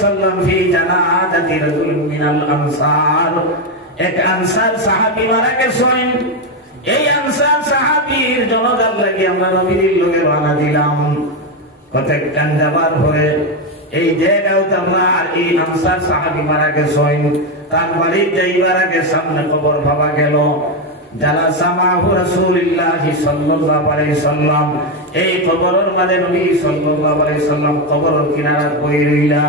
वसल्लम फी जनाज़ति रजुलिन मिनल अंसार एक अंसार साहाबी मारा গেছেন এই আনসার সাহাবীর জনতার লাগি আমরা নবীর লগে রওনা দিলাম কতক কান্দাবার হয়ে এই জায়গায় আমরা এই আনসার সাহাবী মারা গেছেন তার বাড়ি যাইবার আগে সামনে কবর ভাবা গেল জালাসা মাহু রাসূলুল্লাহ সাল্লাল্লাহু আলাইহি সাল্লাম এই কবরের মাঝে নবী সাল্লাল্লাহু আলাইহি সাল্লাম কবরের কিনারে বসে রইলা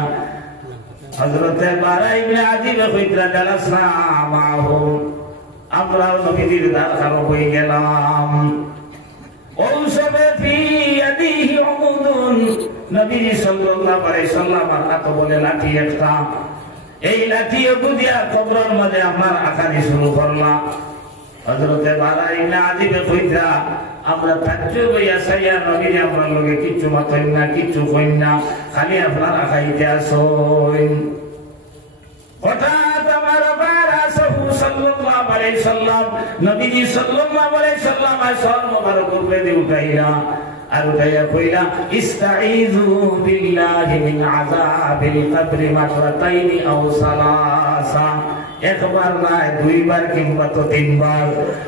হযরতে বারা ইবনে আযিব কইরা জালাসা মাহু আমরা নবীর দরবার হয়ে গেলাম ওসবে ফি ইয়াদিহি উমুদুন নবী সাল্লাল্লাহু আলাইহি সাল্লাম হাতে বলে লাঠি একটা এই লাঠি দিয়া কবরের মধ্যে আমার আকারি শুরু করলাম হযরতে বারা ইবনে আযিব কইরা আমরা তাজ্জুব হইয়া সাইয়া নবীর আমরা লগে কিছু মাতই না কিছু কইন না খালি আপনার আকাইতে আসুন হঠাৎ আমার বারা সাল্লাল্লাহু আলাইহি সাল্লাম নবীজি সাল্লাল্লাহু আলাইহি সাল্লাম আসর মোবারক উপরে দিয়ে উঠাইলা আর উঠাইয়া কইলা ইস্তাইযু বিল্লাহি মিন আযাবিল কবরি মাররাতাইনি আও সালাসা একবার না দুইবার কিংবা তো তিনবার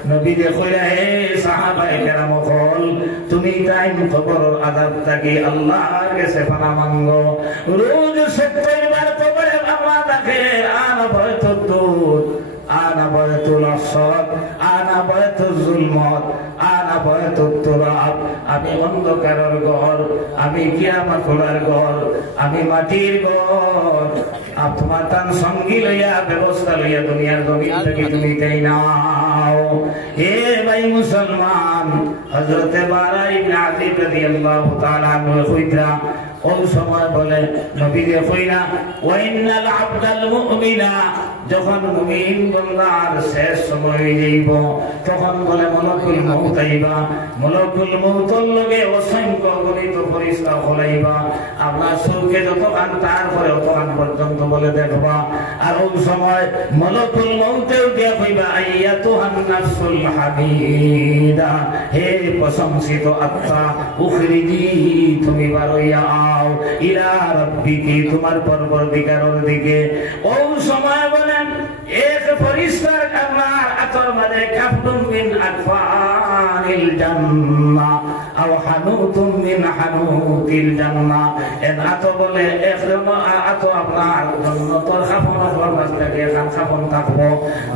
নবীজি কইলা হে সাহাবায়ে কেরাম কল তুমি টাইম কবরের আযাব থেকে আল্লাহর কাছে পানা মাঙ্গো রোজ 70 বার কবরে আল্লাহ দেখে আর ভয়তো দুধ আনা বয়তুল আসদ আনা বয়তুল জুলমত আনা বয়তুল তুরাব আমি অন্ধকারের ঘর আমি কিয়ামতের ঘর আমি মাটির ঘর আত্মাতান সঙ্গী লইয়া ব্যবস্থা লইয়া দুনিয়ার জমিন থেকে তুমি তাই নাও হে ভাই মুসলমান হযরতে বারা ইবনে আযিব রাদিয়াল্লাহু তাআলা আনহু কইরা ওই সময় বলে নবীকে কইরা ওয়া ইন্নাল আবদাল মুমিনা যখন মুমিন বান্দার শেষ সময় যাইব তখন বলে মালাকুল মউত আইবা মালাকুল মউতের লগে অসংখ্য গণিত ফেরেশতা হলাইবা আপনার চোখে যতক্ষণ তারপরে অতক্ষণ পর্যন্ত বলে দেখবা আর ওই সময় মালাকুল মউতেও দিয়া কইবা আইয়াতুহান নাফসুল হামিদা হে প্রশংসিত আত্মা উখরিজি তুমি বারইয়া আও ইলা রাব্বিকি তোমার পরবর্তীকারের দিকে ওই সময় বলেন এক ফেরেশতার আল্লাহর আতর মানে কাফলুন মিন আতফানিল জান্নাহ আও হানুতুম মিন হানুতিল জান্নাহ এর আতো বলে একজন আতো আপনার জান্নাতের খাফনের মাঝখানে একটা খাফন থাকবো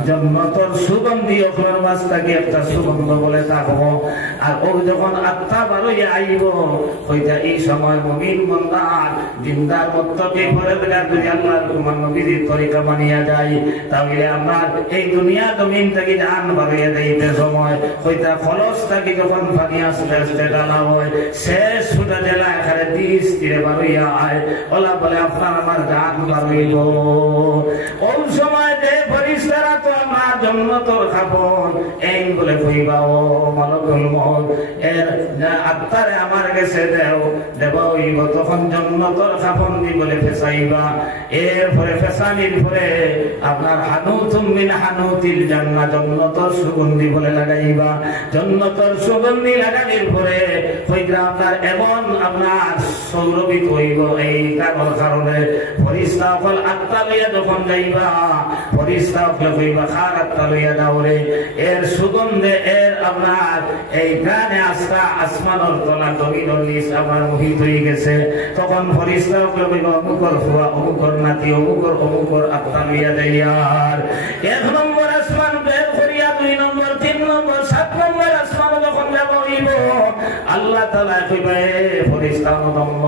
জান্নাতের সুগন্ধি ওখানে মাঝখানে একটা সুগন্ধ বলে থাকবো আর ও যখন আত্মা বারইয়া আইব হইতা এই সময় মুমিন বান্দা জিন্দার মুত্তাকি পরহেজগার যদি আল্লাহর হুকুম নবীর তরিকা মানিয়া যায় তাহলে আমরা এই দুনিয়া জমিন থেকে জান বাড়িয়ে দিতে সময় হইতা খলস থেকে যখন পানি আসলে আসলে ডালা হয় শেষ সুদা জেলা এখানে দিস তীরে বাড়িয়া আয় ওলা বলে আপনার আমার জান বাড়িব ওই সময় যে ফেরেশতারা তো আমার জান্নাতের খাবন এই বলে কইবা ও মালাকুল মউত এর আত্মারে আমার কাছে দেও দেবা হইব তখন জান্নাতের খাবন দি বলে ফেসাইবা এরপরে ফেসানির পরে আপনার হানুতুম মিন হানুতিল জান্নাহ জান্নাতের সুগন্ধি বলে লাগাইবা জান্নাতের সুগন্ধি লাগানোর পরে কইরা আপনার এমন আপনার সৌরভিত হইব এই কারণে ফেরেশতা সকল আত্মা লইয়া যখন যাইবা ফেরেশতা সকল কইবা খার আত্মা লইয়া যাওরে এর সুগন্ধে এর আপনার এই গানে আস্থা আসমানের তলা জমিনের নিচ আমার মোহিত হয়ে গেছে তখন ফেরেশতা সকল কইবা অমুকর ফুয়া অমুকর নাতি অমুকর আত্মা লইয়া যাইয়ার এক নম্বর আসমান বের করিয়া 2 নম্বর 3 নম্বর 7 নম্বর আসমান যখন যাব হইব আল্লাহ তাআলা কইবে ফেরেশতা নমঃ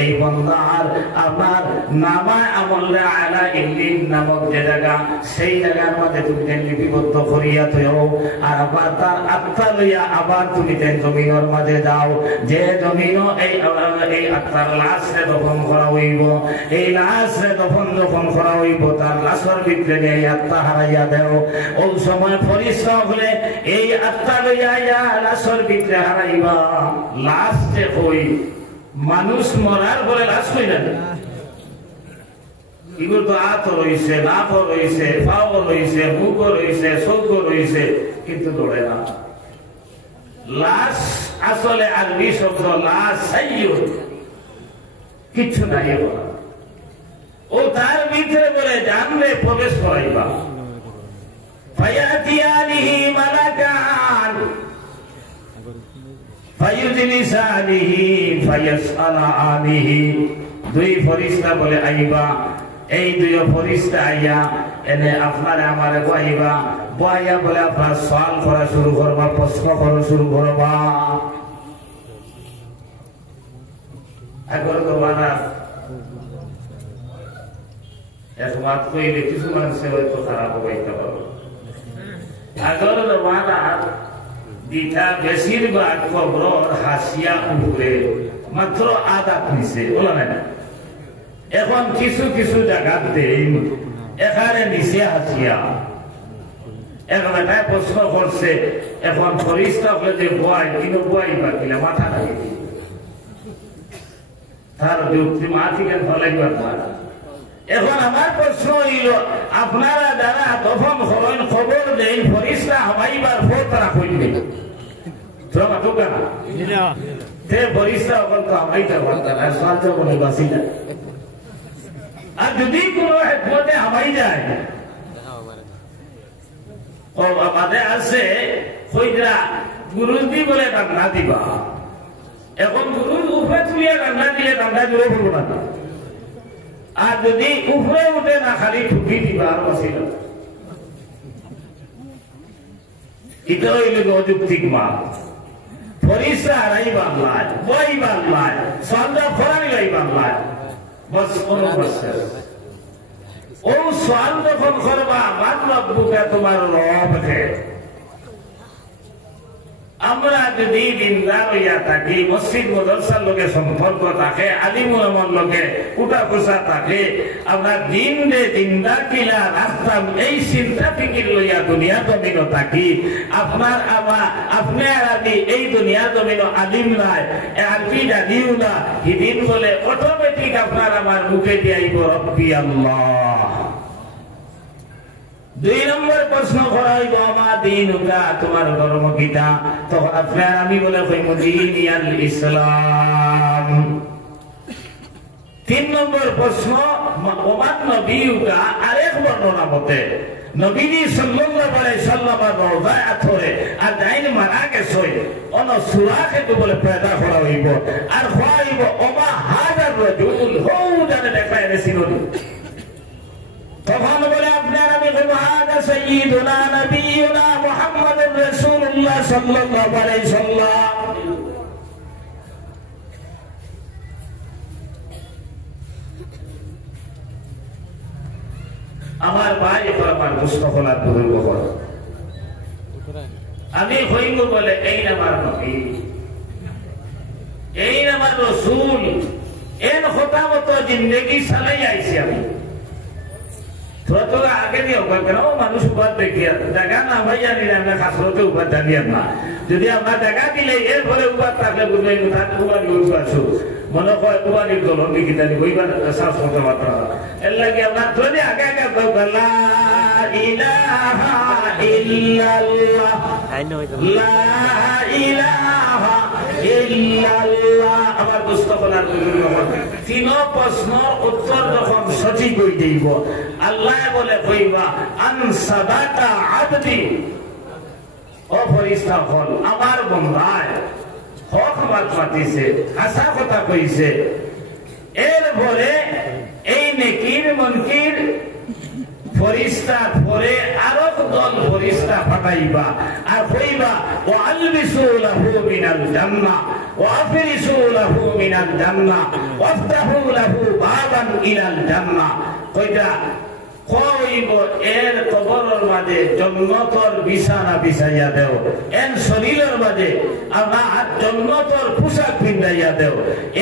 এই বান্দার আপনার নামায় আমলে আলা ইল্লিন নামক যে জায়গা সেই জায়গার মধ্যে তুমি লিপিবদ্ধ করিয়া থও আর আবার তার আত্মা লইয়া আবার তুমি জমিনের মাঝে যাও যে জমিনও এই আত্মার লাশে দফন করা হইব এই লাশে দফন করা হইব তার লাশের ভিতরে এই আত্মা হারাইয়া দেও ওই সময় ফেরেশতা হলে এই আত্মা লইয়া লাশের ভিতরে হারাইবা লাশ যে হই মানুষ মরার পরে লাশ হই না এগুলো তো হাত রয়েছে নাক রয়েছে পাও রয়েছে মুখ রয়েছে চোখ রয়েছে কিন্তু দৌড়ে না লাশ আসলে আরবি শব্দ লাশ কিচ্ছু নাই প্রবেশ করাইবা ফায়াতিয়ানিহি মালাকান ফায়ুজলিসানিহি ফায়াসআলানিহি দুই ফেরেশতা বলে আইবা এই দুই ফেরেশতা আইয়া এনে আপনারে আমারে কইবা বইয়া বলে আপনার সওয়াল করা শুরু করবা প্রশ্ন করা শুরু করবা আগর গবানা এক বাত কইলে কিছু মানুষের হয়তো খারাপ হইতে পারে আগর গবানা দিতা বেশিরভাগ খবর হাসিয়া উপরে মাত্র আধা নিচে বলো না এখন কিছু কিছু জায়গাতে এখানে নিচে হাসিয়া এখন এটাই প্রশ্ন করছে এখন ফরিস্তা যে বয় কিন্তু বয় বা কিনা মাথা লাগে তার যুক্তি মা থেকে ফলাইবার পারে এখন আমার প্রশ্ন হইল আপনারা যারা তখন হলেন খবর দেন ফরিস্তা হবাইবার পর তারা কইবে আর যদি কোন একমতে হামাই যায় আমাদের আছে গুরুজি বলে রান্না দিবা এখন গুরুর উপরে তুলিয়া রান্না দিলে রান্না জুড়ে পড়বো না আর যদি উপরে উঠে না খালি ঠুকি দিবা আর বসিল এটা হইল অযৌক্তিক মাল ফরিস্তা হারাই বাংলায় বই বাংলায় সন্ধ্যা ফরানি লাই বাংলায় বস কোন ও সোয়াল যখন করবা মাতলব বুকে তোমার রবকে আমরা যদি দিনদার হইয়া থাকি মসজিদ মাদ্রাসার লোকে সম্পর্ক থাকে আলিম ওলামার লোকে উঠা বসা থাকে আমরা দিন রে দিনদার কিলা রাস্তা এই চিন্তা ফিকির লইয়া দুনিয়া জমিন থাকি আপনার আপনি আর আমি এই দুনিয়া জমিন আলিম নাই আলপি জানিও না সেদিন বলে অটোমেটিক আপনার আমার মুখে দিয়াইব রব্বি আল্লাহ দুই নম্বর প্রশ্ন করা হইব আমার দিন তোমার ধর্ম কিতা তখন আপনার আমি বলে কইব দিন ইসলাম তিন নম্বর প্রশ্ন ওমান নবী আরেক বর্ণনা মতে নবীজি সাল্লাল্লাহু আলাইহি সাল্লামের রওজায় আথরে আর দাইন মারা গেছে অন সূরাকে তো বলে পয়দা করা হইব আর হইব ওমা হাজার রাজুল হউদানে দেখায় রেছিল তখন বলে আপনার আমি কইব হাদা সাইয়্যিদুনা নবিয়ুনা মুহাম্মাদুর রাসূলুল্লাহ সাল্লাল্লাহু আলাইহি সাল্লাম আমার ভাই আমার মুস্তফার বুজুর্গ হল আমি হইব বলে এই আমার নবী এই আমার রাসূল এর খতামত জিন্দেগি চালাই আইছি আমি তোরা আগে দিয়ে কেন মানুষ উপার দেখিয়া জায়গা না ভাই জানি না আমরা খাসরতে উপার জানিয়ার না যদি আমরা জায়গা দিলে এর ফলে উপার থাকলে বুঝবে তোমার আছো মনে হয় তোমার দলন গীতা হইবার শ্বাস করতে পারতাম এর লাগে আমরা যদি আগে আগে লা ইলাহা ইল্লাল্লাহ লা ইলাহা ইল্লাল্লাহ আমার মুস্তাফার বুজুর্গ তিন প্রশ্নের উত্তর যখন সঠিক হয়ে যাইব আল্লাহ বলে কইবা আন সাদাকা আবদি ও ফেরেশতা হল আমার বান্দায় হক বাত পাতিছে হাসা কথা কইছে এরপরে এই নেকির মুনকির ফেরেশতা পরে আরো দল ফেরেশতা পাঠাইবা আর কইবা ওয়া আলবিসু লাহু মিনাল জান্নাহ ওয়া আফরিসু লাহু মিনাল জান্নাহ ওয়াফতাহু লাহু বাবান ইলাল জান্নাহ কইটা কইব এর কবরের মাঝে জান্নাতের বিছানা বিছাইয়া দেও এর শরীরের মাঝে আমার জান্নাতের পোশাক পিন্দাইয়া দেও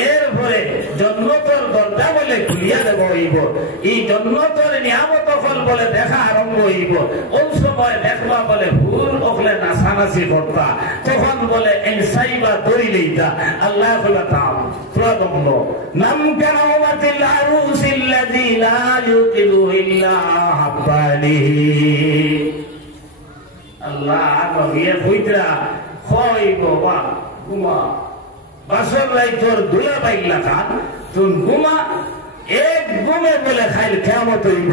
এরপরে জান্নাতের দরজা বলে খুলিয়া দেব হইব এই জান্নাতের নিয়ামত ফল বলে দেখা আরম্ভ হইব ওই সময় দেখবা বলে ভুল ওখলে নাচানাচি করতা তখন বলে এনসাইবা দড়ি লইতা আল্লাহ বলে তাম প্রথম নাম কারামাতিল আরুসিল্লাযী লা ইউকিলু ইল্লা আল্লাহ নবিয়ে কইতরা কইব বা ঘুমা বাসর রাইতর দুলা বাইলা খান তুন ঘুমা এক গুমে বলে খাইল কিয়ামত হইব,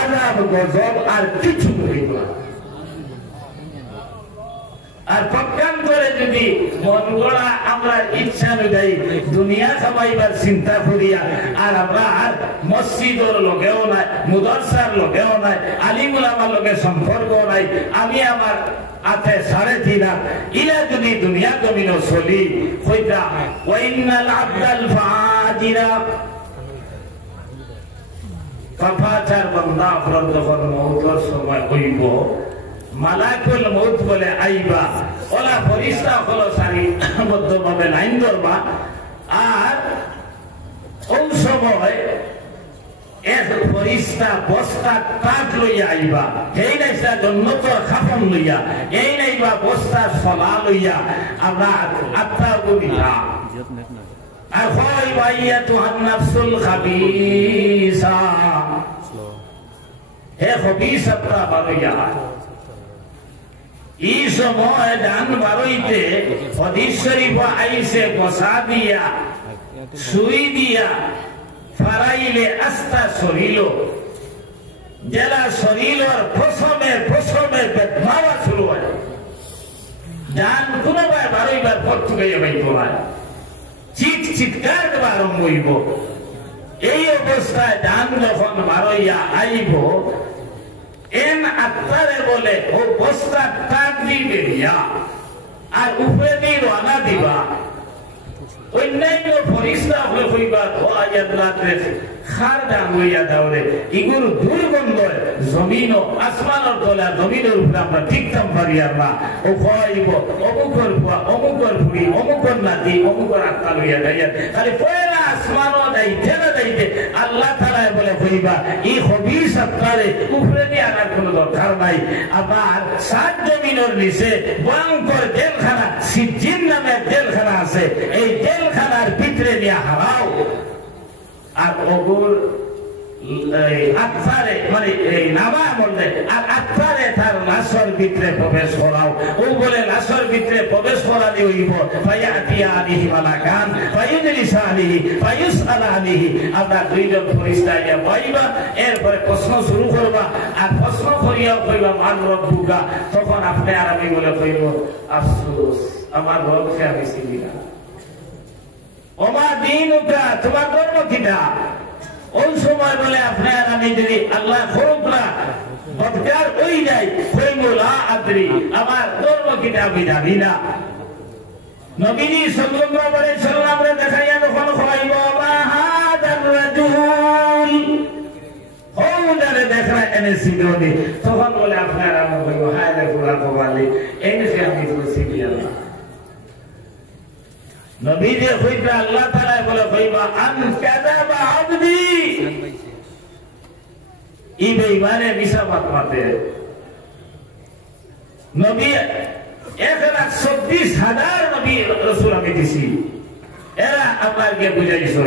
আযাব গজব আর কিছু হইব না। আর পক্ষান্তরে যদি মন গড়া আমরা ইচ্ছা অনুযায়ী দুনিয়া কামাইবার চিন্তা করিয়া আর আমরা আর মসজিদের লগেও নাই, মুদরসার লগেও নাই, আলিম উলামার লগে সম্পর্ক নাই, আমি আমার আতে 3.5 ইলা যদি দুনিয়া জমিনও চলি কইতা ওয়াইনাল আবদাল ফাজিরা পাপাচার বান্দা আপনার যখন মৌতের সময় হইব, মালাকুল মউত বলে আইবা, ওলা ফরিস্তা হলো সারি বদ্ধভাবে লাইন ধরবা, আর ওই সময় এক ফরিস্তা বস্তা কাঠ লইয়া আইবা, এই নাইবা জন্নতর খাফন লইয়া, এই নাইবা বস্তা সলা লইয়া আমরা আত্মা গবিতা আর হয় ভাইয়া তুহান নাফসুল খাবিসা, হে খবিস আত্মা বারইয়া। এই সময় ডান বারইতে হাদিস শরীফ আইছে বসা দিয়া সুই দিয়া ফারাইলে আস্তা সরিল, জেলা শরীরের প্রথমে বেদনাওয়া শুরু হয়, ডান কোনোবার বারইবার পথ থেকে বাইব হয়, চিৎকার দেওয়া আরম্ভ হইব। এই অবস্থায় ডান যখন বারইয়া আইব, এন আত্মারে বলে ও বস্তা তাক দিবে আর উপরে দিয়ে রানা দিবা, অন্যান্য ফরিস্তা হয়ে হইবা খার ডান হইয়া দাওরে, ইগুর দুর্গন্ধ জমিন আসমানের তলা জমিনের উপরে আমরা ঠিকঠাক পারি না, ও খাইব অমুকর ফুয়া অমুকর ফুড়ি অমুকর নাতি অমুকর আত্মা লইয়া যাইয়া খালি পয়লা আসমানও যাইতে না যাইতে আল্লাহ তাআলা বলে হইবা এই খবিস আত্মারে উপরে দিয়ে আনার কোনো দরকার নাই। আবার 7 জমিনের নিচে ভয়ঙ্কর জেলখানা সিজ্জিন নামে জেলখানা আছে, এই জেলখানার ভিতরে নিয়ে হারাও আর ওগুর আত্মারে মানে নামা বললে আর আত্মারে তার লাশর ভিতরে প্রবেশ করাও, ও বলে লাশর ভিতরে প্রবেশ করালে হইব ফায়াতিয়া আলিহি মালাকান ফায়ুজলিসা আলিহি ফায়ুসআলা আলিহি, আমরা দুইজন ফেরেশতা ইয়া পাইবা, এরপরে প্রশ্ন শুরু করবা আর প্রশ্ন করিয়া কইবা মান রব্বুকা, তখন আপনি আর আমি বলে কইব আফসোস আমার রবকে আমি চিনি না, ওমা দীনুকা তোমার ধর্ম কিটা। ওই সময় বলে আপনার আমি যদি আল্লাহ খরুকরা বদকার ওই যাই কইমুলা আদরি আমার ধর্ম কিটা আমি জানি না। নবীজি সাল্লাল্লাহু আলাইহি সাল্লামরে দেখাইয়া যখন কইব মাহাদার রাজুল হৌদারে দেখা এনে সিদনি, তখন বলে আপনার আমি কইব হায় রে পুরা কবালি এনে আমি তো চিনি না। নবীজি কইতা আল্লাহ তাআলা বলে কইবা আন কাযাবা আবদি, ই বেঈমানে মিশাবাত মাতে। নবী 124,000 নবী রাসূল আমি দিছি, এরা আপনাকে বুঝাইছে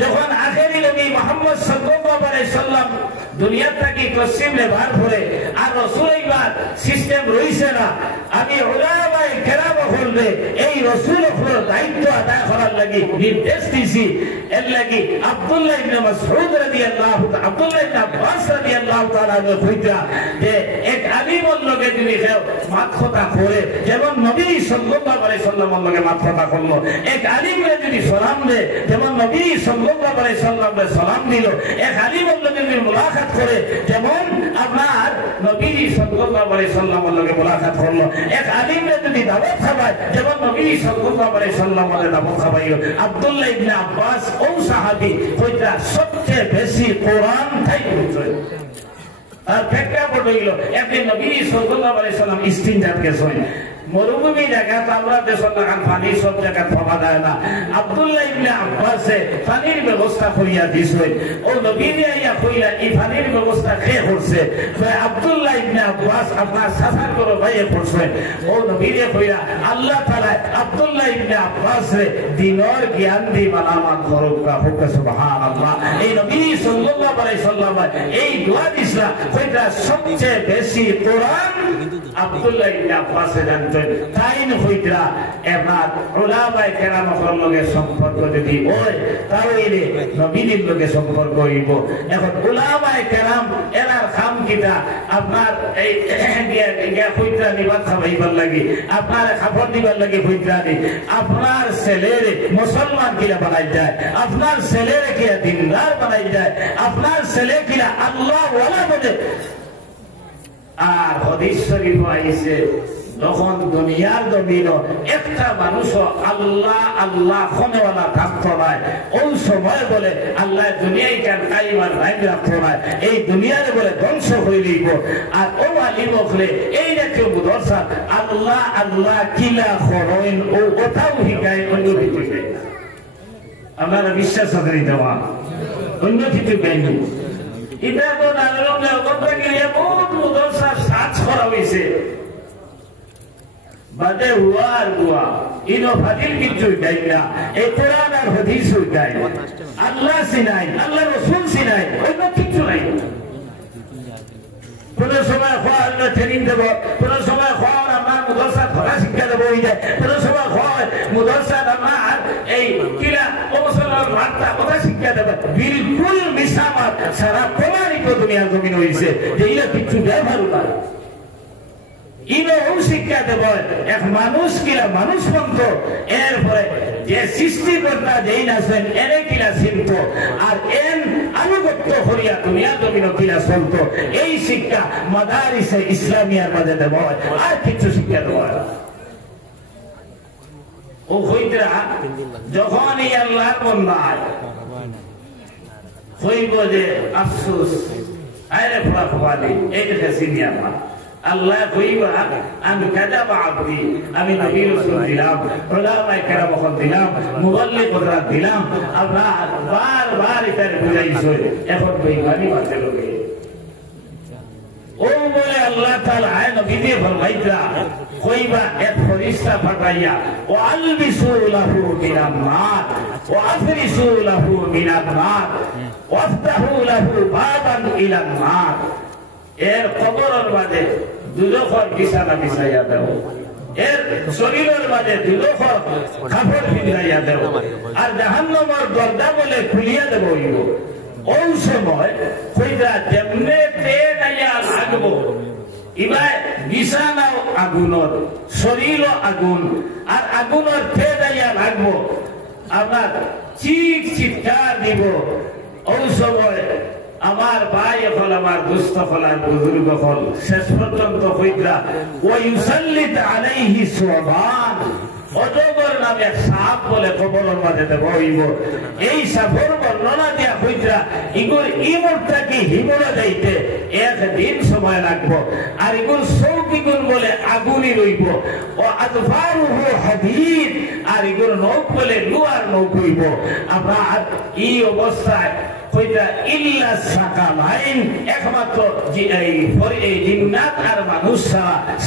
যখন আখেরি নবী মুহাম্মদ সাল্লাল্লাহু আলাইহি সাল্লাম দুনিয়া থেকে তসলিমে বার করে আর রাসূল এইবার সিস্টেম রইছে না, আমি উলামায়ে কেরাম বলবে এই রাসূলের দায়িত্ব আদায় করার লাগি নির্দেশ দিছি। এর লাগি আব্দুল্লাহ ইবনে মাসউদ রাদিয়াল্লাহু তাআলা আব্দুল্লাহ ইবনে আব্বাস রাদিয়াল্লাহু তাআলা কইতা যে এক আলিমের লগে যদি কেউ মাথা করে যেমন নবী সাল্লাল্লাহু আলাইহি সাল্লামের লগে মাথা করলো, এক আলিমরে যদি সালাম দেয় যেমন নবী সাল্লাল্লাহু আলাইহি সাল্লামে সালাম দিল, এক আলিমের লগে যদি মুলাকাত করে যেমন আপনার নবী সাল্লাল্লাহু আলাইহি সাল্লামের লগে মুলাকাত করলো, এক আলিমরে যদি দাওয়াত খাওয়ায় যেমন নবী সাল্লাল্লাহু আলাইহি সাল্লামের দাওয়াত খাওয়াইলো। আব্দুল্লাহ ইবনে আব্বাস ও সাহাবী কইতা সবচেয়ে বেশি কোরআন তাই পড়ছে আর প্রেক্ষাপট হইল একদিন নবী সাল্লাল্লাহু আলাইহি সাল্লাম ইস্তিনজাত গেছেন মরুভূমি জায়গা, আমরা দেশের লাগান পানি সব জায়গা পাওয়া যায় না। আব্দুল্লাহ ইবনে আব্বাসে পানির ব্যবস্থা করিয়া দিছেন, ও নবী আইয়া কইয়া কইলা এই পানির ব্যবস্থা কে করছে? আব্দুল্লাহ ইবনে আব্বাস আপনার সাফার করে ভাইয়ে করছে। ও নবীরে কইলা আল্লাহ তাআলা আব্দুল্লাহ ইবনে আব্বাস রে দিনের জ্ঞান দি মালামাত করুকা হোক সুবহানাল্লাহ। এই নবী সাল্লাল্লাহু আলাইহি সাল্লাম এই দোয়া দিছলা কইতা সবচেয়ে বেশি কোরআন আব্দুল্লাহ ইবনে আব্বাস জানতেন। তাইন কইতা এবার উলামায়ে কেরামের লগে সম্পর্ক যদি হয় তাহলে নবীর লগে সম্পর্ক হইব। এখন উলামায়ে কেরাম এরার কাম কিটা আপনার এই গিয়া কইতা নিবাদ খাওয়াইবার লাগি, আপনার খাবার দিবার লাগি কইতা নি, আপনার ছেলেরে মুসলমান কিরা বানাই যায়, আপনার ছেলেরে কিরা দিনদার বানাই যায়, আপনার ছেলে কিরা আল্লাহ ওয়ালা বলে। আর হাদিস শরীফ আইছে যখন দুনিয়ার জমিন একটা মানুষ আল্লাহ আল্লাহ খনেওয়ালা থাকতো না, ওই সময় বলে আল্লাহ দুনিয়ায় কেন কাইমার রাইন রাখতো না, এই দুনিয়ারে বলে ধ্বংস হয়ে দিব। আর ও আলিম হলে এই রেখে বুধরসা আল্লাহ আল্লাহ কিলা খরইন ও ওটাও শিকায় অন্য কিছু দেয় না। আপনারা বিশ্বাস করি দেওয়া অন্য কিছু দেয়নি। এটা তো নাগরমে অবস্থা গিয়ে বহুত বুধরসা সার্চ করা হয়েছে বাদে হুয়া আর হুয়া ইনো ফাদিল কিছু দেয় না। এই কোরআন আর হাদিস দেয় আল্লাহ সিনাই আল্লাহ রাসূল সিনাই অন্য কিছু নাই। কোন সময় খাওয়া আমরা ট্রেনিং দেব, কোন সময় খাওয়া আমার মুদরসা ধরা শিক্ষা দেবো, কোন সময় খাওয়া মুদরসা আমার এই কিলা অবসর বার্তা কথা শিক্ষা দেবে। বিলকুল মিসামাত সারা প্রমাণিত দুনিয়ার জমিন হয়েছে যে এরা কিছু ব্যবহার না। ইনো শিক্ষা দেব এক মানুষ কিলা মানুষ বন্ধ, এরপরে যে সৃষ্টিকর্তা যেই আছেন এনে কিলা চিন্ত আর এন আনুগত্য করিয়া দুনিয়া জমিন কিলা চলত, এই শিক্ষা মাদারিসে ইসলামিয়ার মাঝে দেব আর কিছু শিক্ষা দেব। ও হইতরা যখন এই আল্লাহর বান্দা হইব যে আফসোস আরে ফলা ফলালি এই দেখে সিনিয়া আল্লাহ কইবা আমি কাযাবা আবদি, আমি নবী রাসূল দিলাম, উলামায়ে কেরাম দিলাম, মুবাল্লিগ হযরত দিলাম, আপনার বারবার এটার বুঝাইছো। এখন বেঈমানি মাঝে লগে ও বলে আল্লাহ তাআলা আয় নবী দিয়ে ফরমাইতা কইবা এক ফেরেশতা পাঠাইয়া ও আলবিসু লাহু মিনান নার ওয়া আফরিসু লাহু মিনান নার ওয়াফতাহু লাহু বাবান ইলান নার। এর কবরের মাঝে দুজখর বিছানা বিছাইয়া দেও, এর শরীরের মাঝে দুজখর কাপড় বিছাইয়া দেও, আর জাহান্নামের দরজা বলে খুলিয়া দেব। ওই সময় কইরা যেমনে তেল আইয়া লাগবো ইবাই বিছানাও আগুনের, শরীরও আগুন, আর আগুনের তেল আইয়া লাগবো, আপনার চিৎকার দিব। ওই সময় আমার ভাই হল, আমার দুস্থ হল, আর বুজুর্গ হল শেষ পর্যন্ত হইতা ওয়ায়ুসাল্লিত আলাইহি সুবান অজগর নামে এক সাপ বলে কবরের মাঝে দেব হইব। এই সাপের বর্ণনা দিয়া হইতা ইগুর ইমরটা কি হিমরা যাইতে একদিন সময় লাগবো, আর ইগুর সৌকিগুন বলে আগুনই রইব। ও আদফারুহু হাদীদ, আর ইগুর নৌক বলে লোহার নৌক হইব। আমরা এই অবস্থায় কইতা ইল্লা সাকালাইন, একমাত্র এই জিন্নাত আর মানুষ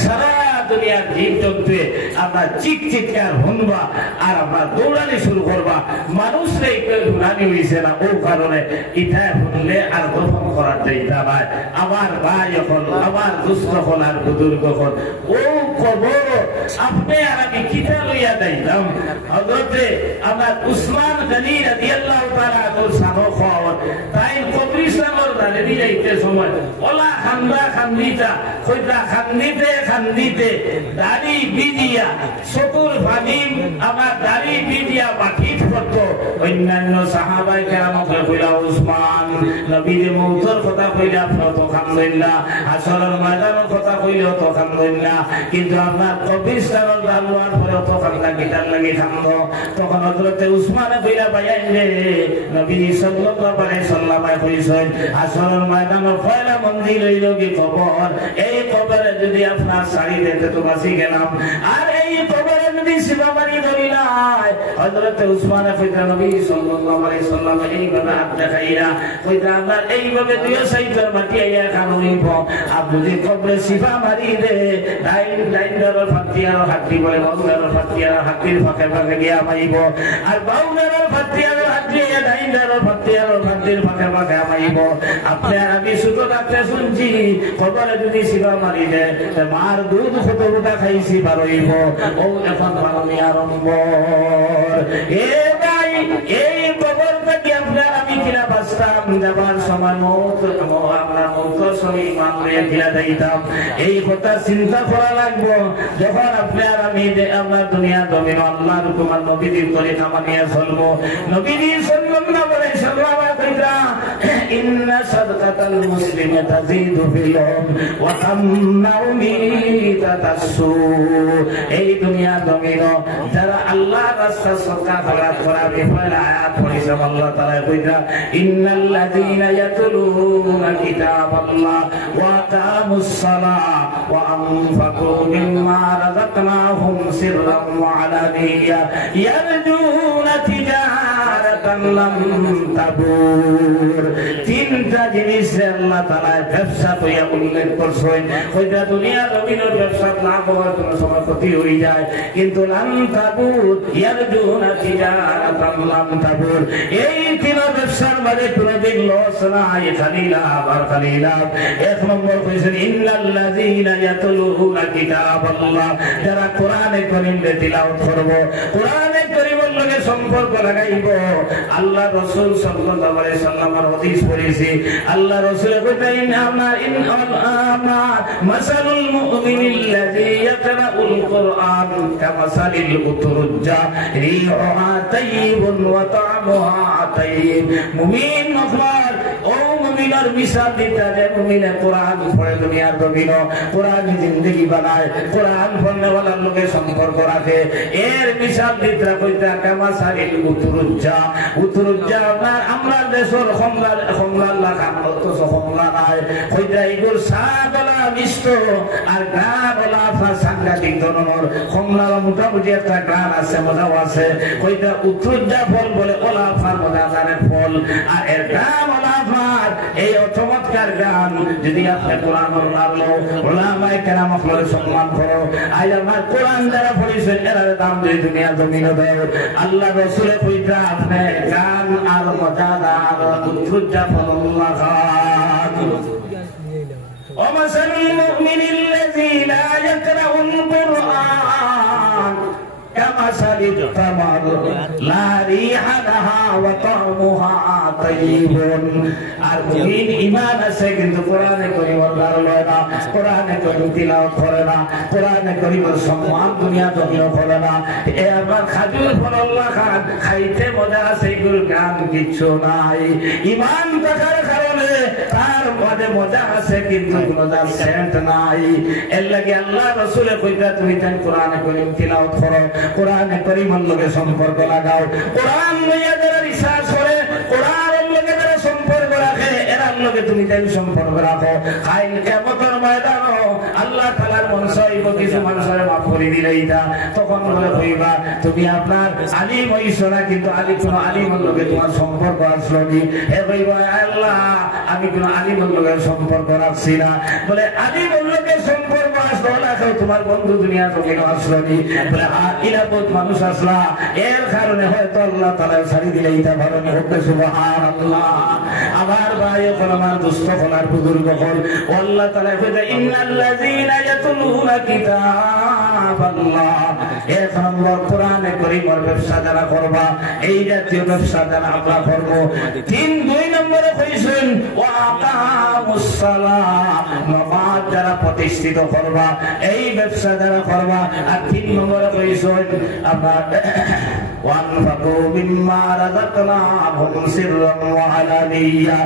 সারা দুনিয়ার জীব জন্তু আমরা চিৎকার শুনবা আর আমরা দৌড়ানি শুরু করবা। মানুষরা একটু দৌড়ানি হয়েছে না, ও কারণে ইটা শুনলে আর দফন করার চাইতা নাই। আমার ভাই হল, আমার দুস্থ হল, আর বুজুর্গ হল, ও কবর আপনি আর আমি কিতা লইয়া যাইতাম। হযরতে আমার উসমান গনি রাদিয়াল্লাহু তাআলা সানো খাওয়া তাই কবরিস্তানের দাঁড়ে যাইতে সময় ওলা খান্দা খান্দিতা কইতা খান্দিতে খান্দিতে দাড়ি বিদিয়া চকুর ভাবিম আমার দাড়ি বিদিয়া বাকিত করত। অন্যান্য সাহাবায়ে কেরামকে কইলা উসমান নবীর মৌতের কথা কইলা আপনারা তো খান্দেন না, হাসরের ময়দানের কথা কইলেও তো খান্দেন না, কিন্তু আপনার কবরিস্তানের দাঁড়ানোর পরে তো খান্দা কিতার লাগি খান্দ। তখন হযরতে উসমানে কইলা ভাইয়ান রে নবী সাল্লাল্লাহু আলাইহি সাল্লাম কইছেন হাসরের ময়দানের পয়লা মন্দির হইল কি কবর। এই কবরে যদি আপনার শাড়ি দিতে তো বাঁচি গেলাম, আর এই কবরে যদি সিবা মারি ধরি নাই হযরত উসমান কইতা নবী সাল্লাল্লাহু আলাইহি সাল্লাম এইভাবে হাত দেখাইরা কইতা আপনার এইভাবে দুই সাইডের মাটি আইয়া কানুনিব আপনি যদি কবরে সিবা মারি দে ডাইন্ডার ফাতিয়ার হাতি বলে বাউলার ফাতিয়ার হাতির ফাঁকে ফাঁকে গিয়া মাইব আর বাউলার ফাতিয়ার হাতি ডাইন্ডার ফাতিয়ার হাতির ফাঁকে ফাঁকে মাইব আপনি আর আমি শুধু রাতে শুনছি কবরে যদি সিবা মারি দে মার দুধ কতটা খাইছি বারইব ও এখন বানানি আরম্ভ এ ভাই এই কবর থেকে আপনার আমি কিনা বাঁচতাম যাবার সময় আমরা মৌতের সময় ইমান লইয়া কিনা যাইতাম এই কথা চিন্তা করা লাগবো যখন আপনার আমি আপনার দুনিয়া জমিন আল্লাহর তোমার নবীদের তরিকা মানিয়া চলবো নবীদের সাল্লাল্লাহু আলাইহি সাল্লাম কইরা ইন্না সাদকাতাল মুসলিমি তাজিদু ফিল ওয়া তামনাউ মিতাতাসু এই দুনিয়া জমিন যারা আল্লাহর রাস্তা সদকা খরচ করা বিফল আয়াত পড়িছে আল্লাহ তাআলা কইরা ইন্নাল্লাযীনা ইয়াতলুনা কিতাবাল্লাহ ওয়া আকামুস সালাহ ওয়া আনফাকু মিম্মা রাযাকনাহুম সিররান ওয়া আলানিয়া ইয়ারজুনা তিজারাতান লাম তাবুর তিনটা জিনিস আল্লাহ তাআলা ব্যবসা কইয়া উল্লেখ করছেন কইরা দুনিয়া জমিনের ব্যবসা না হওয়ার কোনো সময় ক্ষতি হয়ে যায় কিন্তু লাম তাবুর ইয়ারজুনা তিজারাতান লাম তাবুর এই তিন ব্যবসার মধ্যে কোনদিন লস নাই খালি লাভ আর খালি লাভ এক নম্বর কইছেন ইন্নাল্লাযীনা ইয়াতলুনা কিতাবাল্লাহ যারা কোরআনে কারীমে তিলাওয়াত করবে কোরআনে কারীমের লগে সম্পর্ক লাগাইব আল্লাহ রাসূল সাল্লাল্লাহু আলাইহি সাল্লামের হাদিস পড়েছি আল্লাহ রাসূল কইতেন আমা মাসালুল মুমিনিল্লাযী ইয়াকরাউল কুরআন কামাসালিল উতরুজ্জা রিহুহা তাইয়িবুন ওয়া তা'মুহা তাইয়িব মুমিন নফর ও মুমিনের মিসাল দিতা যে মুমিনে কোরআন পড়ে দুনিয়ার জমিন কোরআন জিন্দেগি বানায় কোরআন পড়নেওয়ালার লগে সম্পর্ক রাখে এর মিসাল দিতা কইতা কামাসালিল উতরুজ্জা আমরা দেশের খমলার লাগা তো খমলা নাই কইতা ইগুর সাদলা মিষ্ট আর গাবলা সাংঘাতিক ধরনের খমলার মোটামুটি একটা গান আছে মজাও আছে কইতা উতরুজ্জা ফল বলে ওলাফার মজাদারের ফল আর এর গান ওলাফার এই চমৎকার গান যদি আপনি কোরআন ওলামায়ে কেরাম আপনাদের সম্মান করো আজ আমার কোরআন যারা পড়েছেন এরা দাম দিয়ে দুনিয়া জমিনে দেয় আল্লাহ রাসূলের কইতা আপনি গান আর মজাদার উতরুজ্জা ফল ওলাফার ومثل المؤمن الذي لا يقرأ القرآن كمثل الثمر لا ريح لها وطعمها طيب আর মুমিন ঈমান আছে কিন্তু কোরআনে কারীম আল্লাহর লয় না কোরআনে কারীম তিলাওয়াত করে না কোরআনে কারীমের সম্মান দুনিয়া জমিনে করে না এ আবার খাজুর ফল আল্লাহ খান খাইতে মজা আছে এগুলো গান কিচ্ছু নাই ঈমান থাকার কারণে তার মধ্যে মজা আছে কিন্তু মজার সেন্ট নাই এর লাগি আল্লাহ রাসূলের কইতা তুমি তাই কোরআনে কারীম তিলাওয়াত করো কোরআনে কারীমের লগে সম্পর্ক লাগাও কোরআন লইয়া যারা রিসার্চ করে কোরআনের লগে যারা সম্পর্ক রাখে এরার লগে তুমি তাই সম্পর্ক রাখো কাল কিয়ামতের ময়দানে আল্লাহ তাআলার মন চাইব কিছু মানুষের মাফ করে দিলেইতা তখন বলে কইবা তুমি আপনার আলিম হইছো না কিন্তু আলিমের লগে তোমার সম্পর্ক আসলো নি হে কইবা আল্লাহ আমি কোন আলিমের লগে সম্পর্ক রাখছি না বলে আলিমের লগে সম্পর্ক আসলো না তোমার বন্ধু দুনিয়া থেকে আসলো নি বলে ইরাবত মানুষ আসলা এর কারণে হয়তো আল্লাহ তাআলা ছাড়ি দিলেইতা ভালো নি হবে সুবহানাল্লাহ আবার ভাই আমার দুষ্ট হলার বুজুর্গ হল আল্লাহ তাআলা কইতা ইন্নাল্লাযীনা ইয়াতলুনা কিতাবাল্লাহ এক নম্বর কোরআনে কারীমের ব্যবসা যারা করবা এই জাতীয় ব্যবসা যারা আমরা করব দুই নম্বরে কইছেন ওয়া আকামুস সালাহ নামাজ যারা প্রতিষ্ঠিত করবা এই ব্যবসা যারা করবা আর তিন নম্বরে কইছেন আপনার ওয়ানফাকু মিম্মা রাযাকনাহুম সিররান ওয়া আলানিয়া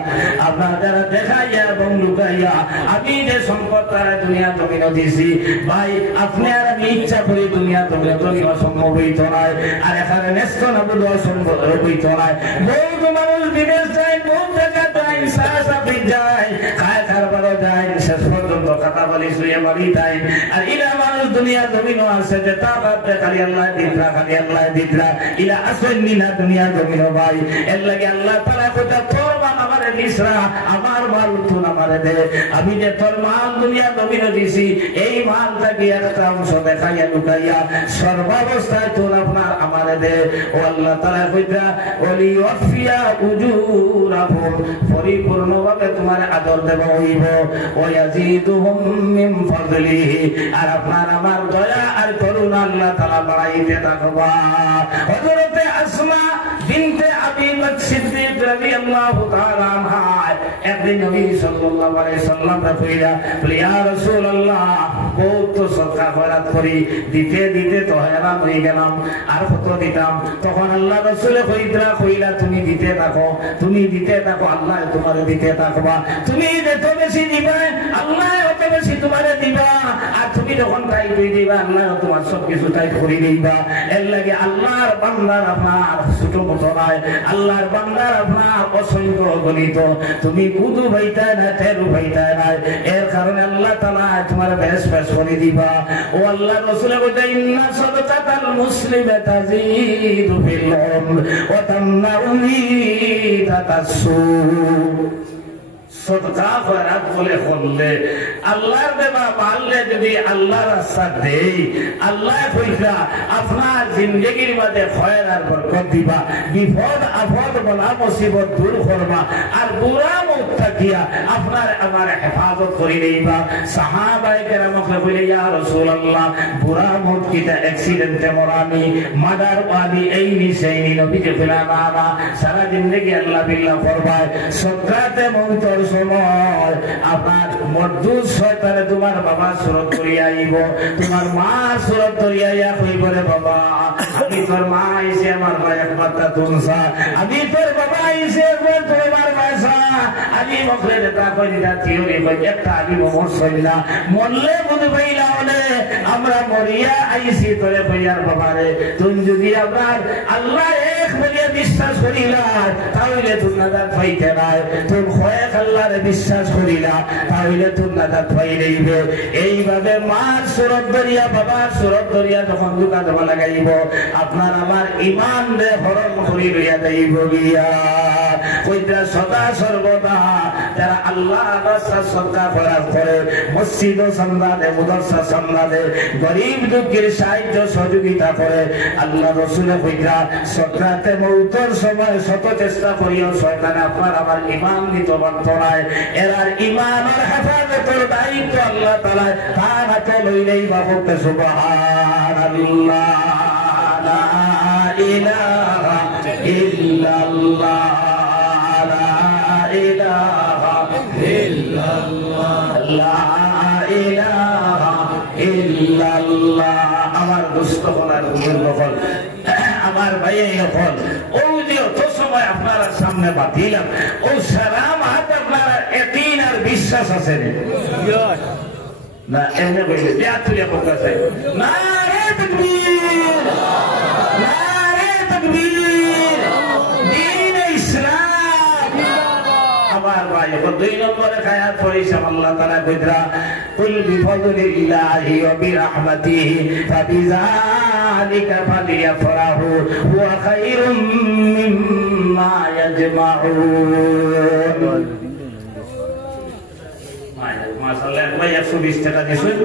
আপনারা যারা দেখাইয়া এবং লুকাইয়া আমি যে সম্পদটা দুনিয়া জমিনে দিছি ভাই আপনি আর আমি ইচ্ছা করি দুনিয়া জমিনে তো অসম্ভব হইতো না আর এখানে নেস্ত নাবুদ অসম্ভব হইতো না বহুত মানুষ বিদেশ যায় বহুত জায়গা যায় সারাসাফি যায় খায় কারবারও যায় শেষ পর্যন্ত কথা বলি শুয়ে বাড়ি যায় আর এরা মানুষ দুনিয়া জমিনও আছে যে তাবাত খালি আল্লাহ দিতরা খালি আল্লাহ দিতরা ইলা আসেননি না দুনিয়া জমিনও ভাই এর লাগে আল্লাহ তাআলা কইতা তোর মাল আমারে দিছরা আমার মাল তুই আমারে দে আমি যে তোর মাল দুনিয়া জমিনও দিছি এই মালটাকে একটা অংশ দেখাইয়া লুকাইয়া সর্বাবস্থায় তোর আপনার আমারে দে ও আল্লাহ তাআলা কইতা ওলি ওয়াফিয়া উজুরাহুম পরিপূর্ণভাবে তোমার আদর দেব হইব ওয়া ইয়াজিদুহুম মিন ফাদলিহি আর আপনার আমার দয়া আর করুণা আল্লাহ তাআলা বাড়াইতে থাকবা হযরতে আসমা বিনতে আবি বকর সিদ্দিক রাদিয়াল্লাহু তাআলা আনহা একদিন নবী সাল্লাল্লাহু আলাইহি সাল্লাম কইরা ইয়া রাসূলুল্লাহ বহুত সদকা খয়রাত করি দিতে দিতে তো হেরান হয়ে গেলাম আর কত দিতাম তখন আল্লাহ রাসূল কইলা তুমি দিতে থাকো আল্লাহ তোমারে দিতে থাকবা তুমি যত বেশি দিবা আল্লাহ তত বেশি তোমারে দিবা আর তুমি যখন তাই কই দিবা আল্লাহ তোমার সব কিছু তাই করে দিবা এর লাগে আল্লাহর বান্দার আপনার ছোট বড় নাই আল্লাহর বান্দার আপনার অসংখ্য গণিত তুমি কুদু ভাইতা না তেরু ভাইতা না এর কারণে আল্লাহ তাআলা তোমার বেশ করে দিবা ও আল্লাহ রাসূল বলে ইন্না সাদাকাতাল মুসলিমা তাজিদু ফিল উমর ওয়া তামনাউনি তাতাসু সদকা খয়রাত করলে আল্লাহর দেওয়া মানলে যদি আল্লাহর রাস্তা দেই আল্লাহ কইরা আপনার জিন্দেগির মধ্যে খয়র আর বরকত দিবা বিপদ আপদ বলা মুসিবত দূর করবা আর বুরা মুখ থাকিয়া আপনার আমার হেফাজত করে দিবা সাহাবায়ে কেরামকে বলে ইয়া রাসূলুল্লাহ বুরা মুখ কিটা অ্যাক্সিডেন্টে মরানি মাদার ওয়াদি এই নিশাইনি নবীকে ফেলা না সারা জিন্দেগি আল্লাহ বিল্লাহ করবা সদকাতে মউতর সময় আপনার মরদুদ শয়তানে তোমার বাবা সুরত করিয়া আইব তোমার মা সুরত করিয়া আইয়া কইব রে বাবা আমি তোর মা আইছে আমার ভাই একমাত্র তুমসা আমি তোর বাবা আইছে একবার তোমার মাসা আমি মখলে দেখা কই দিতা থিওরি কই একটা আমি মোর সইলা মরলে বুঝ পাইলা বলে আমরা মরিয়া আইছি তোরে কইয়ার বাবা রে তুমি যদি আবার আল্লাহ এক বলিয়া বিশ্বাস করিলা তাহলে তুমি নাজাত পাইতে নাই তুমি খয়েক আল্লাহরে বিশ্বাস করিলা তাহলে তুমি নাজাত পাই যাইবে এইভাবে মার সুরত দরিয়া বাবার সুরত দরিয়া যখন দুকা দেওয়া লাগাইব আপনার আমার ঈমান রে হরণ করি লইয়া যাইব গিয়া কইতা সদা সর্বদা যারা আল্লাহ রাস্তা সদকা করে মসজিদ ও সামনে মুদরসা সামনে গরিব দুঃখীর সাহায্য সহযোগিতা করে আল্লাহ রাসূল কইতা সদকাতে মউতের সময় শত চেষ্টা করিও শয়তান আপনার আমার ঈমান দিত বন্তরায় এরার ঈমানের হেফাজতের দায়িত্ব আল্লাহ তাআলা তার হাতে লইলেই বাবুকে সুবহানাল্লাহ লা ইলাহা ইল্লাল্লাহ লা ইলাহা ইল্লাল্লাহ লা ইলাহা ইল্লাল্লাহ আমার দোস্ত বলার উপর আমার ভাই হল ওই যে অত সময় আপনারা সামনে বাতিলাম ও সালাম হাত আপনারা ইয়াকিন আর বিশ্বাস আছে না এমনি কইলে দেয়া তুলিয়া করতেছে নারে তাকবীর নারে তাকবীর দ্বীন ইসলাম আমার ভাই দুই নম্বরে আয়াত পড়েছে আল্লাহ তাআলা কইরা কুল বিফদলিল্লাহি ওয়া বিরহমাতিহি ফাবিযালিকা ফালিয়াফরাহু হুয়া খায়রুম মিম্মা ইয়াজমাউন মাশাআল্লাহ ভাই 120 টাকা দিছেন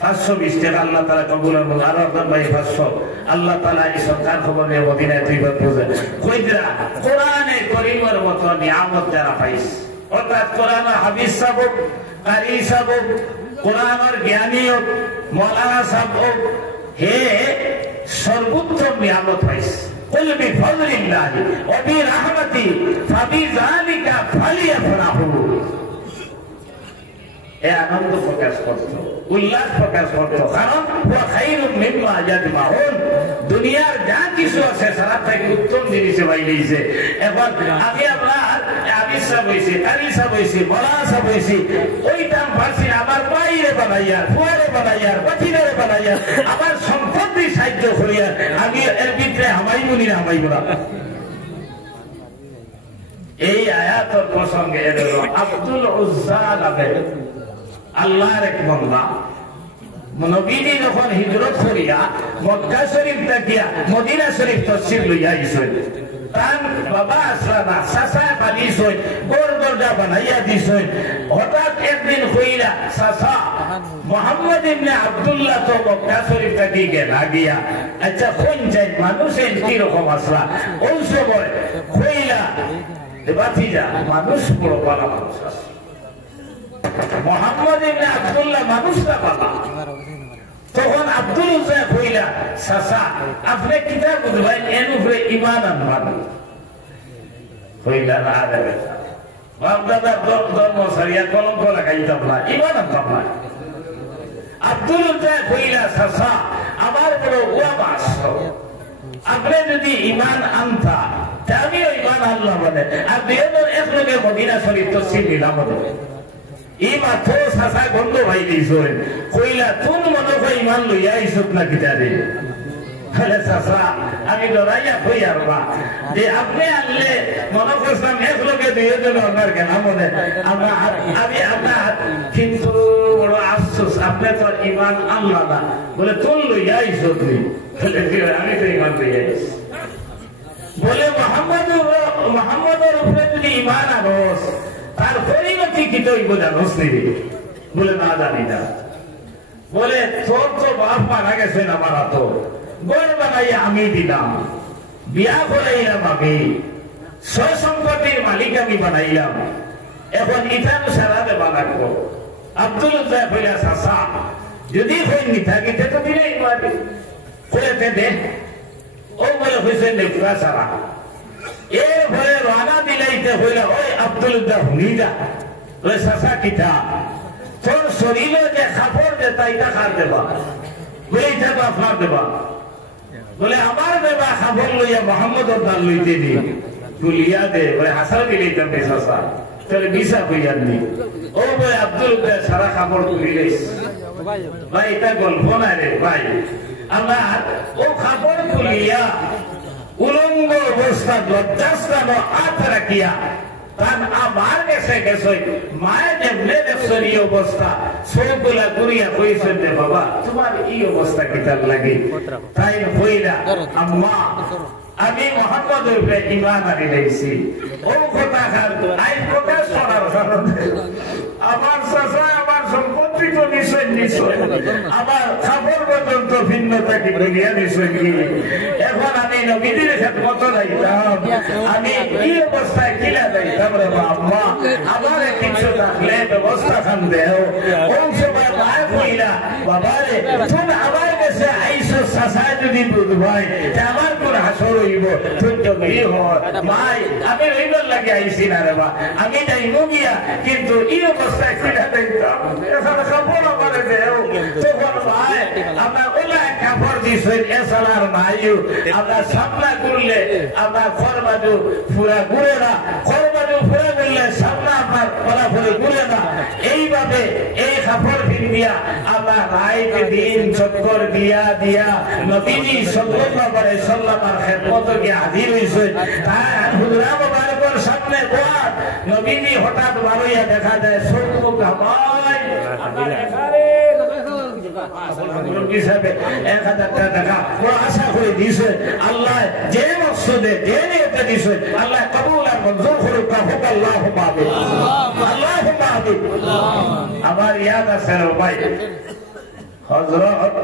520 টাকা আল্লাহ তাআলা কবুল করুন আর আপনার ভাই 500 আল্লাহ তাআলা এই সরকার খবর নিয়ে মদিনায় দুইবার পৌঁছে কইরা কোরআনে কারীমের মতো নিয়ামত যারা পাইছে অর্থাৎ কোরআন হাফেজ সাহেব কারি সাহেব কোরআনের জ্ঞানী মাওলানা সাহেব হে সর্বোত্তম নিয়ামত পাইছে কুল বিফদলিল্লাহি ওয়া বিরহমাতিহি ফাবিযালিকা ফালিয়াফরাহু এ আনন্দ প্রকাশ করতো উল্লাস প্রকাশ করতো কারণ হুয়া খায়রুম মিম্মা ইয়াজমাউন দুনিয়ার যা কিছু আছে সারা থেকে উত্তম জিনিস পাইলেইছে এখন আমি আপনার আবিস সাহেব হইছি কারি সাহেব হইছি মাওলানা সাহেব হইছি ওই দাম পারছি আমার বাইরে বানাইয়া ফুয়ারে বানাইয়া বাতিরে বানাইয়া আমার সম্পত্তি সাহায্য করিয়া আমি এর ভিতরে হামাইবুনি না হামাইব না এই আয়াতের প্রসঙ্গে এলো আব্দুল উজ্জা নামে আল্লাহর এক বান্দা নবীজি যখন হিজরত করিয়া মক্কা শরীফ থাকিয়া মদিনা শরীফ তফসির লইয়া আইছেন তার বাবা আসলানা চাচা পালিছেন গোর দরজা বানাইয়া দিছেন হঠাৎ একদিন কইলা চাচা মোহাম্মদ ইবনে আব্দুল্লাহ তো মক্কা শরীফ থাকি গেলা গিয়া আচ্ছা কোন যাই মানুষের কিরকম আসলা ওই সময় কইলা বাতিজা মানুষ বড় পালা মানুষ আছে মোহাম্মদ ইবনে আব্দুল্লাহ মানুষটা পালা তখন আব্দুল উজ্জা কইলা চাচা আপনি কিতাব বুঝবেন এর উপরে ইমান আনবান কইলা না রে বাপদাদার ধর্ম সারিয়া কলঙ্ক লাগাইতাম না ইমান আনতাম না আব্দুল উজ্জা কইলা চাচা আমার বড় ওয়াবাস আপনি যদি ইমান আনতা আমিও ইমান আনলাম বলে আর দুজন একলগে মদিনা শরীফ তফসির নিলাম এই মাত্র চাচা গন্ধ ভাই দিয়েছেন কইলা তুন মনে হয় ইমান লইয়া আইসত না কিতারে চাচা আমি লড়াইয়া কই আর যে আপনি আনলে মনে করছিলাম একলগে দুজন আপনার কেন মনে আমি আপনার কিন্তু বড় আফসোস আপনি তো ইমান আনলা না বলে তুন লইয়া আইসত আমি তো ইমান লইয়া আইস বলে মোহাম্মদের উপরে যদি ইমান আনস তার পরিণতি কি তৈব জানোস নি বলে না জানি না বলে তোর তো বাপ মারা গেছেন আমার তো গড় বানাইয়া আমি দিলাম বিয়া করাইলাম আমি সম্পত্তির মালিক আমি বানাইলাম এখন ইটানো সারা দেবা লাগবো আব্দুল উজ্জা কইলা চাচা যদি হই মিঠা গিতে তো দিলেই পারি কইতে দে ও বলে হইছে নেপুরা সারা এরপরে রানা দিলাইতে হইলা ওই আব্দুল উজ্জা হুনি যা ওই চাচা কিটা তোর শরীরে যে কাপড় যে তাইটা খার দেবা বইটা তো আপনার দেবা বলে আমার দেবা কাপড় লইয়া মোহাম্মদ দাল লইতে দি তুলিয়া দে বলে হাসার দিলাইতাম বে চাচা তাহলে বিশা কইয়ার নি ও বলে আব্দুল উজ্জা সারা কাপড় তুলিলেস ভাই এটা গল্প না রে ভাই আমার ও কাপড় তুলিয়া উলঙ্গ অবস্থা লজ্জাস্থান হাত রাখিয়া তার আমার গেছে গেছে মায়ের যেমনে দেখছেন এই অবস্থা সবগুলা করিয়া কইছেন রে বাবা তোমার এই অবস্থা কিতার লাগে তাই হইলা আম্মা আমি মোহাম্মদের উপরে ইমান আনি রয়েছি ও কথা আই প্রকাশ করার কারণে আমার চাচা আমার সম্পত্তি তো নিশ্চয় নিশ্চয় আমার খাবার পর্যন্ত ভিন্নতাকে দুনিয়া নিশ্চয় কি এখন আমি নবীদের খেদমত যাইতাম আমি এই অবস্থায় কিলা যাইতাম রে আম্মা আমার কিছু থাকলে ব্যবস্থা খান দেও ও সময় মায় কইলা বাবা রে তুমি আমার কাছে আইসো চাচা যদি বুঝবাই আমার কোন হাসর হইব তুই তো গিয়ে হয় মাই আমি রইবার লাগে আইসি না রে বা আমি যাইব গিয়া কিন্তু এই অবস্থায় কিলা যাইতাম এখন কাপড় আমার দেও তখন ভাই আপনার ওলা কাপড় দিছেন এসালার মাইও আপনার সামনা করলে আপনার খরবাজু পুরা ঘুরে না খরবাজু পুরা করলে সামনা আপনার ওলা পুরে ঘুরে না এইভাবে এই কাপড় দিয়া আপনার রাইতে দিন চক্কর দিয়া দিয়া নবীজি সাল্লাল্লাহু আলাইহি সাল্লামের খেদমতে গিয়ে হাজির হইছে তার হুজরা মুবারকের সামনে কোয়াত নবীজি হঠাৎ বারইয়া দেখা যায় সবু কামাই আপনার এখানে হিসাবে 1000 টাকা ও আশা করে দিয়েছে আল্লাহ যে মকসদে যে নিয়তে দিয়েছে আল্লাহ কবুল আর মঞ্জুর করুক আল্লাহুম্মা আমিন আল্লাহুম্মা আমিন আমার ইয়াদ আছে ভাই হযরত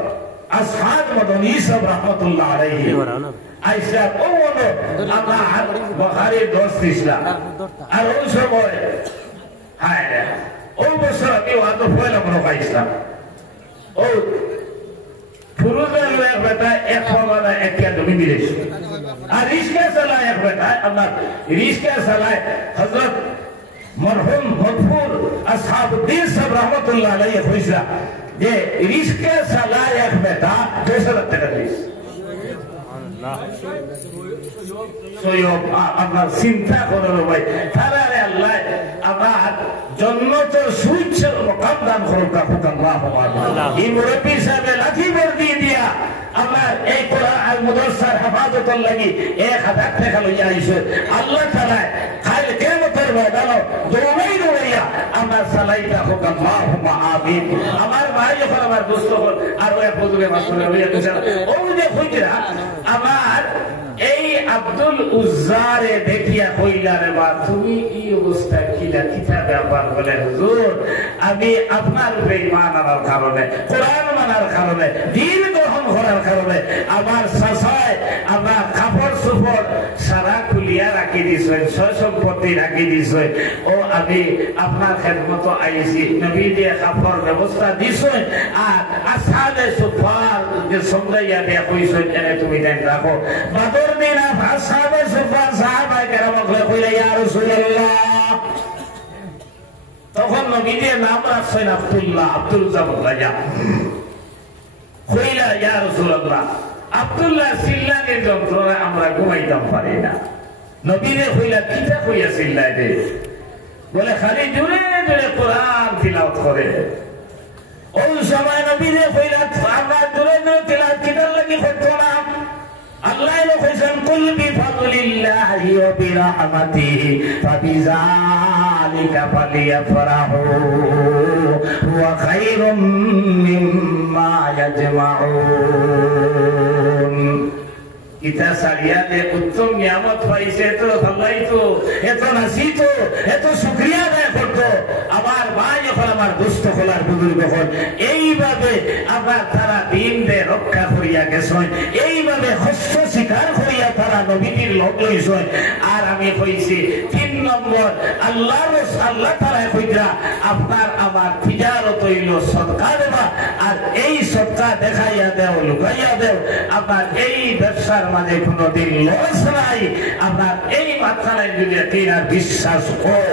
আসহাব মদনী সাহেব রাহমাতুল্লাহ আলাইহি আয়েশা ওনো আমার বুখারীর দোস্ত ইসলাম আর ওই সময় হায় ওই বছর আমি ওয়াদা হইলাম রোকা ইসলাম ও ফুরুজের এক বেটা এক ফরমানা এক জমি দিয়েছে আর রিস্কা চালায় এক বেটা আমার রিস্কা চালায় হযরত মরহুম মগফুর আসহাবুদ্দিন সাহেব রাহমাতুল্লাহ আলাইহি হইছে যে রিস্কা চালায় এক বেটা 200 টাকা দিয়েছে আপনার চিন্তা করেন ভাই তারা আল্লাহ আমার জন্নতের সুইচ্ছের মকাম দান করুক এই মুরব্বী সাহেবের লাঠি বের দিয়ে দিয়া আমার এই কোরআন আর মাদ্রাসার হেফাজতের লাগি 1000 টাকা লইয়া আইছে আল্লাহ তাআলা কাল কিয়ামতের ময়দানে দৌড়াইয়া আমার সালাইটা হোক আল্লাহুম্মা আমিন আমার ভাই যখন আমার দোস্ত হল আর ওই প্রথমে মাসুরা হইয়া গেছে ওই যে হইতরা আমার এই আব্দুল উজ্জারে দেখিয়া কইলারে বা তুমি এই অবস্থা কিলা কিতা ব্যাপার বলে হুজুর আমি আপনার উপরে ঈমান আনার কারণে কোরআন মানার কারণে দ্বীন গ্রহণ করার কারণে আমার চাচায় আমার কাপড় চোপড় সারা খুলিয়া রাখি দিছে সয় সম্পত্তি রাখি দিছে ও আমি আপনার খেদমত আইছি নবী দিয়ে কাপড় ব্যবস্থা দিছে আর আসহাবে সুফার যে সমরাইয়া দিয়া কইছেন এনে তুমি দেন রাখো বাদর দিন আসহাবে সুফার সাহাবায়ে কেরাম কইলা ইয়া রাসূলুল্লাহ তখন নবী দিয়ে নাম রাখছেন আব্দুল্লাহ আব্দুল জাবর রাজা কইলা ইয়া রাসূলুল্লাহ আব্দুল্লাহ সিল্লানের যন্ত্রণা আমরা ঘুমাইতাম পারি না নবীরে কইলা কিতা কইয়া সিল্লায় দে বলে খালি জোরে জোরে কোরআন তিলাওয়াত করে ওই সময় নবীরে কইলা আমরা জোরে জোরে তিলাওয়াত কিতার লাগি করতো না আল্লাহ কইছেন কুল বিফাদলিল্লাহি ওয়া বিরহমাতিহি ফাবিযালিকা ফালিয়াফরাহু হুয়া খায়রুম মিম্মা ইয়াজমাউন ইতা সারিয়াতে উত্তম নিয়ামত পাইছে তো আল্লাহ তো এত নাসিত এত শুকরিয়া আদায় করতো আবার ভাই যখন আমার দুষ্ট খোলার বুজুর্গ হল এইভাবে আবার তারা দিন দে রক্ষা করিয়া গেছেন এইভাবে হস্য শিকার করিয়া তারা নবীর লোক লইছেন আর আমি কইছি 3 নম্বর আল্লাহ তাআলা কইরা আপনার আমার তিজারত হইল সদকা দেবা আর এই সদকা দেখাইয়া দেও লুকাইয়া দেও আবার এই ব্যবসার মাঝে কোনদিন লস নাই আপনার এই মাত্রায় যদি তিনার বিশ্বাস হয়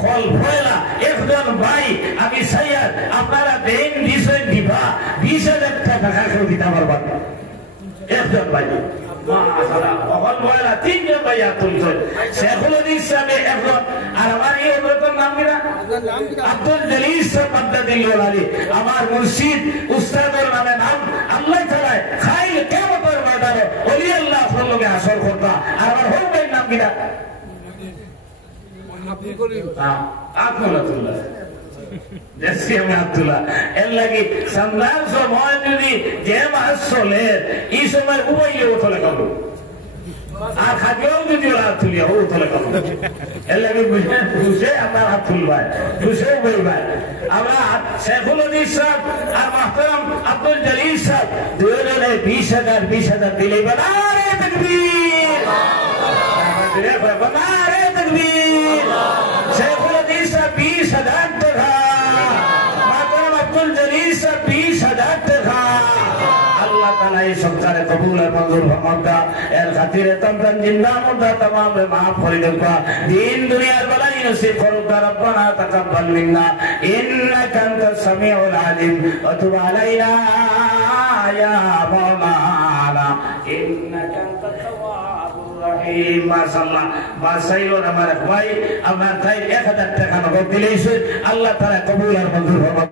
ফল ফয়লা একজন ভাই আমি সাইয়ার আপনারা দেন দিছেন দিবা 20,000 টাকা কেউ দিতে পারবেন একজন ভাই আমার মুর্শিদ উস্তাদের নামে নাম আল্লাহ তাআলা খাইল কিয়ামতের ময়দানে ওলি আল্লাহ লগে আসর করতা আর আমার হোক ভাই নাম কিনা আব্দুল্লাহ এর লাগি সন্ধ্যার সময় যদি যে মাস চলে এই সময় উবাইলে উঠলে কাবু আর খাদ্যও যদি হাত তুলিয়া ও উঠলে কাবু এর লাগে বুঝে আপনার হাত তুলবাই বুঝে উবাইবাই আমরা শেখুল হাদিস সাহেব আর মাহতারাম আব্দুল জলিল সাহেব দুজনে 20,000 দিলে নারে তাকবীর নারে তাকবীর শেখুল হাদিস সাহেব 20,000 টাকা আল্লাহ তাআলা এই সরকারে কবুল আর মঞ্জুর ফরমাতা এর খাতিরে তমরান জিন্দা মুর্দা तमाम মাফ করে দেবা দিন দুনিয়ার বালাই নসিব করুক রব্বানা তাকাব্বাল মিন্না ইন্নাকা আনতাস সামিউল আলিম ওয়া তুব আলাইনা ইয়া মাওলানা ইন্নাকা আনতাত তাওয়াবুর রহিম মাশাআল্লাহ বাসাইলো আমার ভাই আমার তাই 1000 টাকা নগদ দিলেই আল্লাহ তাআলা কবুল আর মঞ্জুর ফরমাতা